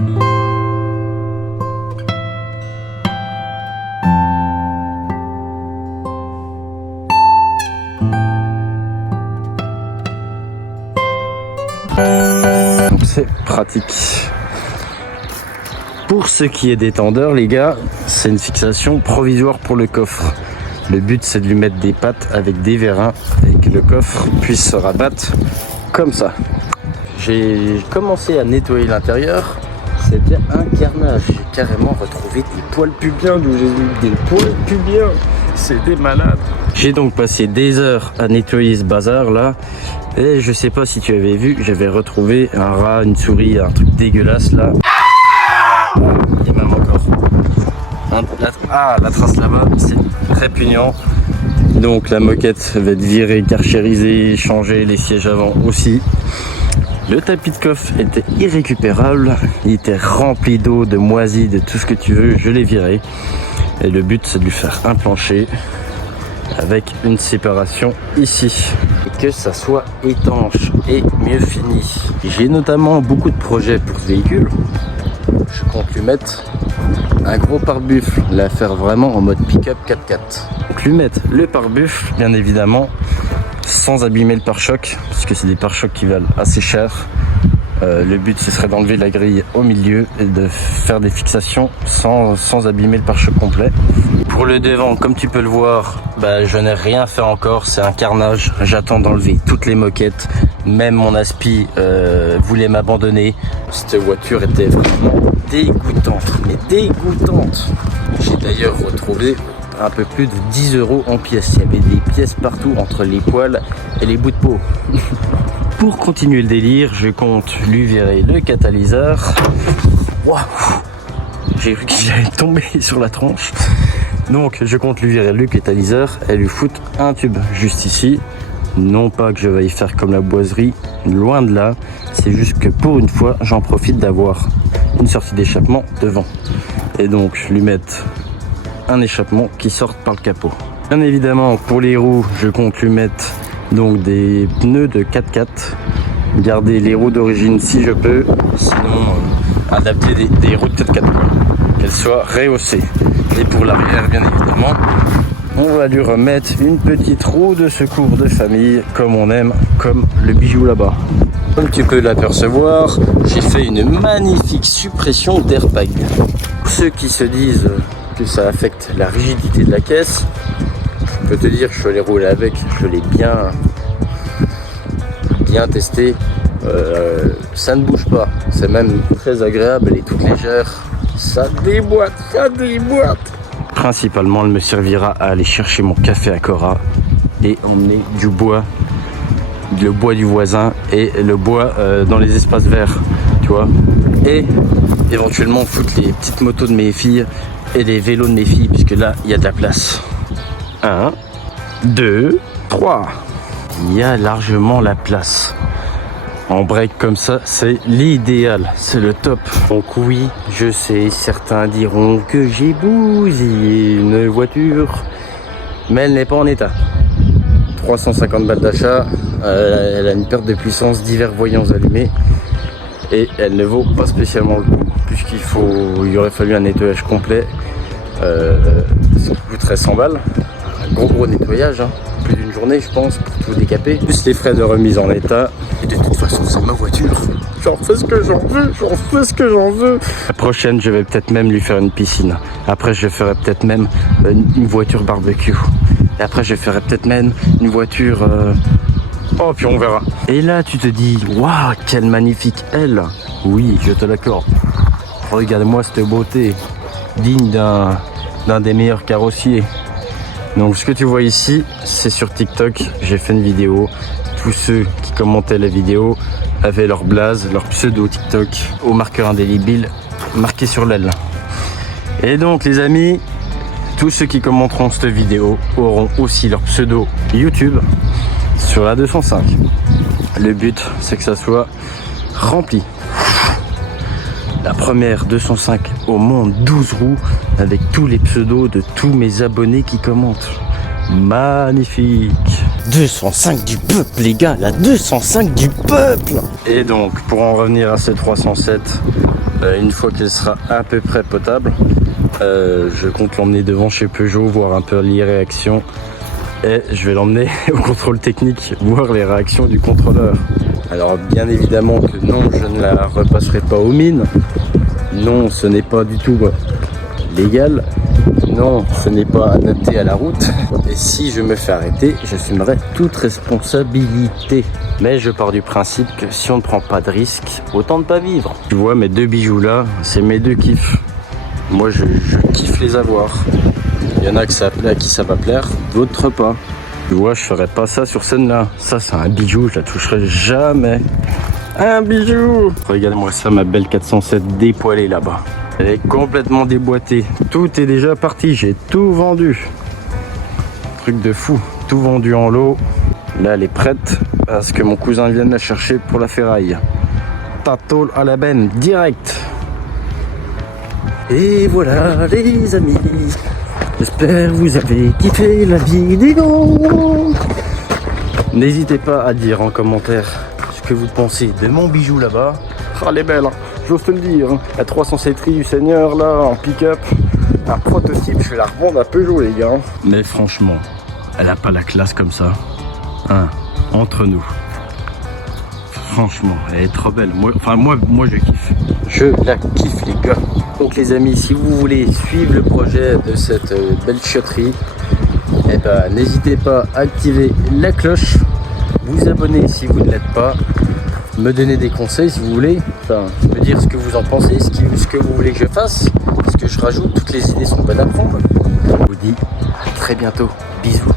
Donc c'est pratique. Pour ce qui est des tendeurs, les gars, c'est une fixation provisoire pour le coffre. Le but, c'est de lui mettre des pattes avec des vérins et que le coffre puisse se rabattre comme ça. J'ai commencé à nettoyer l'intérieur. C'était un carnage. J'ai carrément retrouvé des poils pubiens d'où j'ai eu des poils pubiens. C'était malade. J'ai donc passé des heures à nettoyer ce bazar là. Et je sais pas si tu avais vu, j'avais retrouvé un rat, une souris, un truc dégueulasse là. Il y a même encore. La trace là-bas, c'est répugnant. Donc la moquette va être virée, carchérisée, changer les sièges avant aussi. Le tapis de coffre était irrécupérable. Il était rempli d'eau, de moisie, de tout ce que tu veux. Je l'ai viré. Et le but, c'est de lui faire un plancher avec une séparation ici. Et que ça soit étanche et mieux fini. J'ai notamment beaucoup de projets pour ce véhicule. Je compte lui mettre un gros pare-buffle, la faire vraiment en mode pick-up 4x4. Donc lui mettre le pare-buffle, bien évidemment, sans abîmer le pare-choc, parce que c'est des pare-chocs qui valent assez cher. Le but, ce serait d'enlever la grille au milieu et de faire des fixations sans abîmer le pare-choc complet. Pour le devant, comme tu peux le voir, je n'ai rien fait encore, c'est un carnage. J'attends d'enlever toutes les moquettes, même mon aspi voulait m'abandonner. Cette voiture était vraiment dégoûtante, mais dégoûtante. J'ai d'ailleurs retrouvé un peu plus de 10 € en pièces. Il y avait des pièces partout entre les poils et les bouts de peau. Pour continuer le délire, je compte lui virer le catalyseur. Waouh, j'ai cru qu'il allait tomber sur la tronche. Donc je compte lui virer le catalyseur et lui foutre un tube juste ici. Non pas que je vais y faire comme la boiserie, loin de là. C'est juste que pour une fois, j'en profite d'avoir une sortie d'échappement devant. Et donc lui mettre un échappement qui sorte par le capot. Bien évidemment, pour les roues, je compte lui mettre donc des pneus de 4x4. Garder les roues d'origine si je peux, sinon adapter des roues de 4x4, qu'elles soient rehaussées. Et pour l'arrière, bien évidemment, on va lui remettre une petite roue de secours de famille, comme on aime, comme le bijou là-bas. Comme tu peux l'apercevoir, j'ai fait une magnifique suppression d'airbag. Pour ceux qui se disent que ça affecte la rigidité de la caisse, je peux te dire que je suis allé rouler avec, je l'ai bien testé. Ça ne bouge pas, c'est même très agréable, elle est toute légère. Ça déboîte. Principalement, elle me servira à aller chercher mon café à Cora et emmener du bois, le bois du voisin et le bois dans les espaces verts, tu vois. Et éventuellement foutre les petites motos de mes filles et les vélos de mes filles, puisque là, il y a de la place. 1, 2, 3. Il y a largement la place. En break comme ça, c'est l'idéal, c'est le top. Donc oui, je sais, certains diront que j'ai bousillé une voiture, mais elle n'est pas en état. 350 balles d'achat, elle a une perte de puissance, divers voyants allumés, et elle ne vaut pas spécialement le coup, puisqu'il aurait fallu un nettoyage complet, ça coûterait 100 balles. Un gros nettoyage, hein. Plus d'une journée je pense pour tout décaper, plus les frais de remise en état. Et de toute façon c'est ma voiture, j'en fais ce que j'en veux. La prochaine je vais peut-être même lui faire une piscine. Après je ferai peut-être même une voiture barbecue. Et après je ferai peut-être même une voiture oh puis on verra. Et là tu te dis waouh, quelle magnifique aile. Oui, je te l'accorde. Regarde-moi cette beauté, digne d'un des meilleurs carrossiers. Donc ce que tu vois ici, c'est sur TikTok, j'ai fait une vidéo. Tous ceux qui commentaient la vidéo avaient leur blaze, leur pseudo TikTok au marqueur indélébile marqué sur l'aile. Et donc les amis, tous ceux qui commenteront cette vidéo auront aussi leur pseudo YouTube sur la 205. Le but, c'est que ça soit rempli. La première 205 au monde, 12 roues, avec tous les pseudos de tous mes abonnés qui commentent. Magnifique! 205 du peuple les gars, la 205 du peuple. Et donc pour en revenir à cette 307, une fois qu'elle sera à peu près potable, je compte l'emmener devant chez Peugeot, voir un peu les réactions. Et je vais l'emmener au contrôle technique, voir les réactions du contrôleur. Alors bien évidemment que non, je ne la repasserai pas aux mines. Non, ce n'est pas du tout légal. Non, ce n'est pas adapté à la route. Et si je me fais arrêter, j'assumerai toute responsabilité. Mais je pars du principe que si on ne prend pas de risque, autant ne pas vivre. Tu vois, mes deux bijoux là, c'est mes deux kiffs. Moi, je kiffe les avoir. Il y en a que à qui ça va plaire, d'autres pas. Tu vois, je ferais pas ça sur scène là. Ça, c'est un bijou, je la toucherai jamais. Un bijou. Regarde-moi ça, ma belle 407 dépoilée là-bas. Elle est complètement déboîtée. Tout est déjà parti, j'ai tout vendu. Truc de fou, tout vendu en lot. Là, elle est prête à ce que mon cousin vienne la chercher pour la ferraille. Tatol à la benne, direct. Et voilà les amis. J'espère que vous avez kiffé la vidéo. N'hésitez pas à dire en commentaire ce que vous pensez de mon bijou là-bas. Ah, elle est belle, hein. J'ose te le dire. La 307 du Seigneur là, en pick-up. Un prototype, je vais la revendre à Peugeot les gars. Mais franchement, elle a pas la classe comme ça. Hein, entre nous. Franchement, elle est trop belle. Moi je kiffe. Je la kiffe les gars. Donc les amis, si vous voulez suivre le projet de cette belle chioterie, eh ben, n'hésitez pas à activer la cloche, vous abonner si vous ne l'êtes pas, me donner des conseils si vous voulez, enfin, me dire ce que vous en pensez, ce que vous voulez que je fasse, ce que je rajoute, toutes les idées sont bonnes à prendre. Je vous dis à très bientôt, bisous.